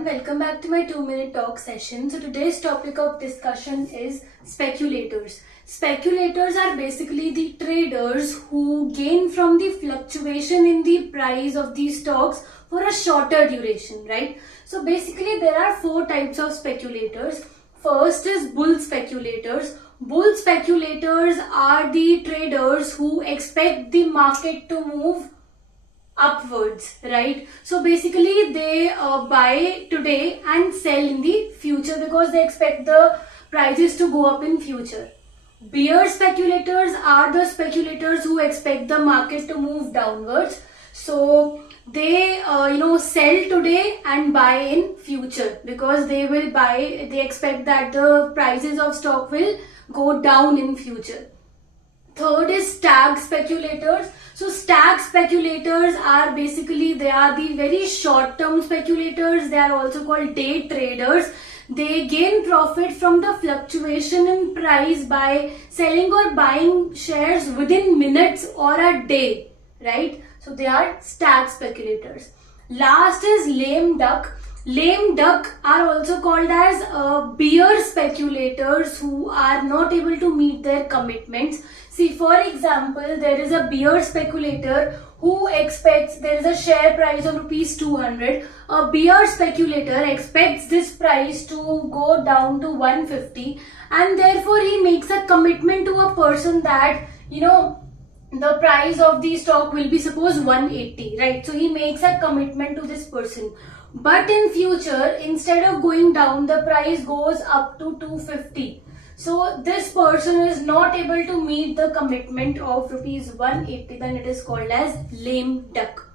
everyone, welcome back to my 2-minute talk session. So today's topic of discussion is speculators. Speculators are basically the traders who gain from the fluctuation in the price of these stocks for a shorter duration, right? So basically there are 4 types of speculators. First is bull speculators. Bull speculators are the traders who expect the market to move upwards, right? So basically they buy today and sell in the future because they expect the prices to go up in future. Bear speculators are the speculators who expect the market to move downwards. So they sell today and buy in future because they expect that the prices of stock will go down in future. Third is stag speculators. So stag speculators are basically, they are the very short term speculators. They are also called day traders. They gain profit from the fluctuation in price by selling or buying shares within minutes or a day, right? So they are stag speculators. Last is lame duck. Lame duck are also called as bear speculators who are not able to meet their commitments. See, for example, there is a bear speculator who expects there is a share price of rupees 200. A bear speculator expects this price to go down to 150 and therefore he makes a commitment to a person that, the price of the stock will be suppose 180, right? So he makes a commitment to this person. But in future, instead of going down, the price goes up to 250. So this person is not able to meet the commitment of rupees 180, then it is called as lame duck.